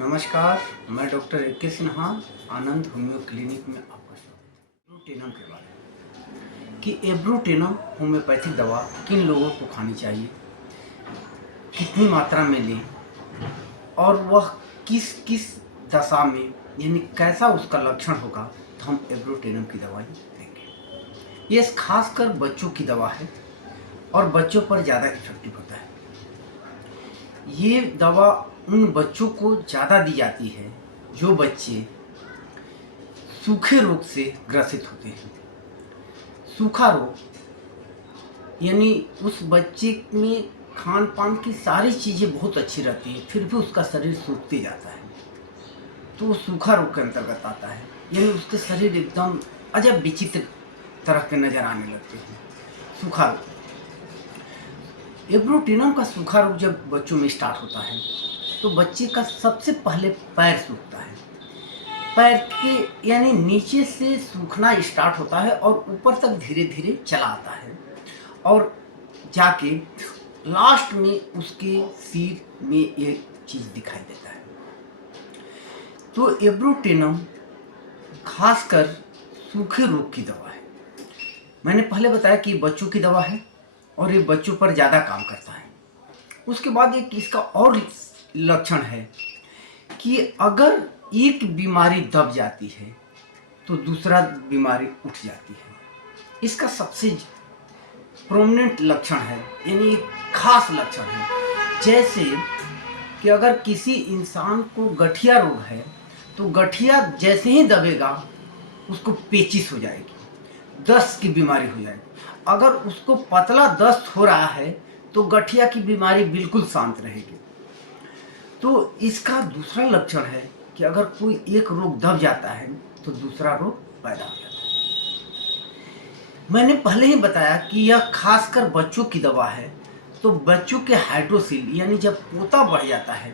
नमस्कार, मैं doctor A K. Sinha, आनंद homeo clinic में आपका स्वागत है। एब्रोटेनम के बारे में कि एब्रोटेनम होम्योपैथिक दवा किन लोगों को खानी चाहिए, कितनी मात्रा में लें और वह किस किस दशा में, यानी कैसा उसका लक्षण होगा, तो हम एब्रोटेनम की दवाई देंगे। ये खासकर बच्चों की दवा है और बच्चों पर ज़्यादा इफेक्टिव होता है। ये दवा उन बच्चों को ज़्यादा दी जाती है जो बच्चे सूखे रोग से ग्रसित होते हैं। सूखा रोग यानी उस बच्चे में खान पान की सारी चीज़ें बहुत अच्छी रहती है, फिर भी उसका शरीर सूखते जाता है, तो वो सूखा रोग के अंतर्गत आता है। यानी उसके शरीर एकदम अजब विचित्र तरह के नज़र आने लगते हैं। सूखा रोग, एब्रोटेनम का सूखा रोग जब बच्चों में स्टार्ट होता है तो बच्चे का सबसे पहले पैर सूखता है। पैर के यानी नीचे से सूखना स्टार्ट होता है और ऊपर तक धीरे धीरे चला आता है और जाके लास्ट में उसके सिर में ये चीज़ दिखाई देता है। तो एब्रोटेनम खासकर सूखे रोग की दवा है। मैंने पहले बताया कि बच्चों की दवा है और ये बच्चों पर ज़्यादा काम करता है। उसके बाद एक इसका और लक्षण है कि अगर एक बीमारी दब जाती है तो दूसरा बीमारी उठ जाती है। इसका सबसे प्रोमिनेंट लक्षण है, यानी एक खास लक्षण है। जैसे कि अगर किसी इंसान को गठिया रोग है तो गठिया जैसे ही दबेगा उसको पेचिश हो जाएगी, दस्त की बीमारी हो जाएगी। अगर उसको पतला दस्त हो रहा है तो गठिया की बीमारी बिल्कुल शांत रहेगी। तो इसका दूसरा लक्षण है कि अगर कोई एक रोग दब जाता है तो दूसरा रोग पैदा हो जाता है। मैंने पहले ही बताया कि यह खासकर बच्चों की दवा है। तो बच्चों के हाइड्रोसिल यानी जब पोता बढ़ जाता है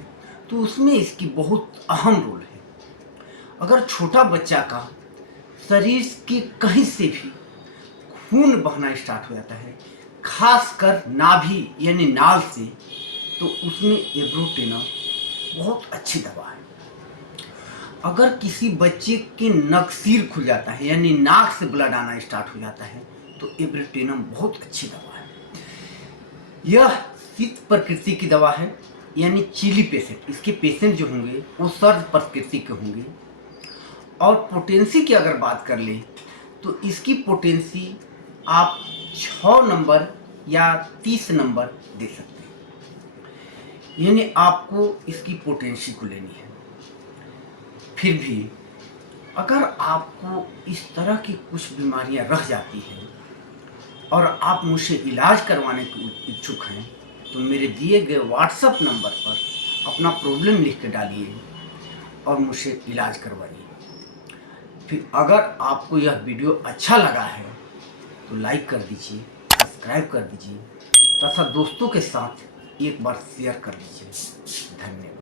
तो उसमें इसकी बहुत अहम रोल है। अगर छोटा बच्चा का शरीर के कहीं से भी खून बहना स्टार्ट हो जाता है, खासकर नाभि यानी नाल से, तो उसमें एब्रोटेनम बहुत अच्छी दवा है। अगर किसी बच्चे के नकसीर खुल जाता है यानी नाक से ब्लड आना स्टार्ट हो जाता है तो एब्रोटेनम बहुत अच्छी दवा है। यह शीत प्रकृति की दवा है, यानी चिली पेशेंट, इसके पेशेंट जो होंगे वो सर्द प्रकृति के होंगे। और पोटेंसी की अगर बात कर लें तो इसकी पोटेंसी आप 6 नंबर या 30 नंबर दे सकते हैं, यानी आपको इसकी पोटेंसी को लेनी है। फिर भी अगर आपको इस तरह की कुछ बीमारियां रह जाती हैं और आप मुझसे इलाज करवाने के इच्छुक हैं तो मेरे दिए गए व्हाट्सएप नंबर पर अपना प्रॉब्लम लिख के डालिए और मुझसे इलाज करवाइए। फिर अगर आपको यह वीडियो अच्छा लगा है तो लाइक कर दीजिए, सब्सक्राइब कर दीजिए तथा दोस्तों के साथ एक बार शेयर कर दीजिए। धन्यवाद।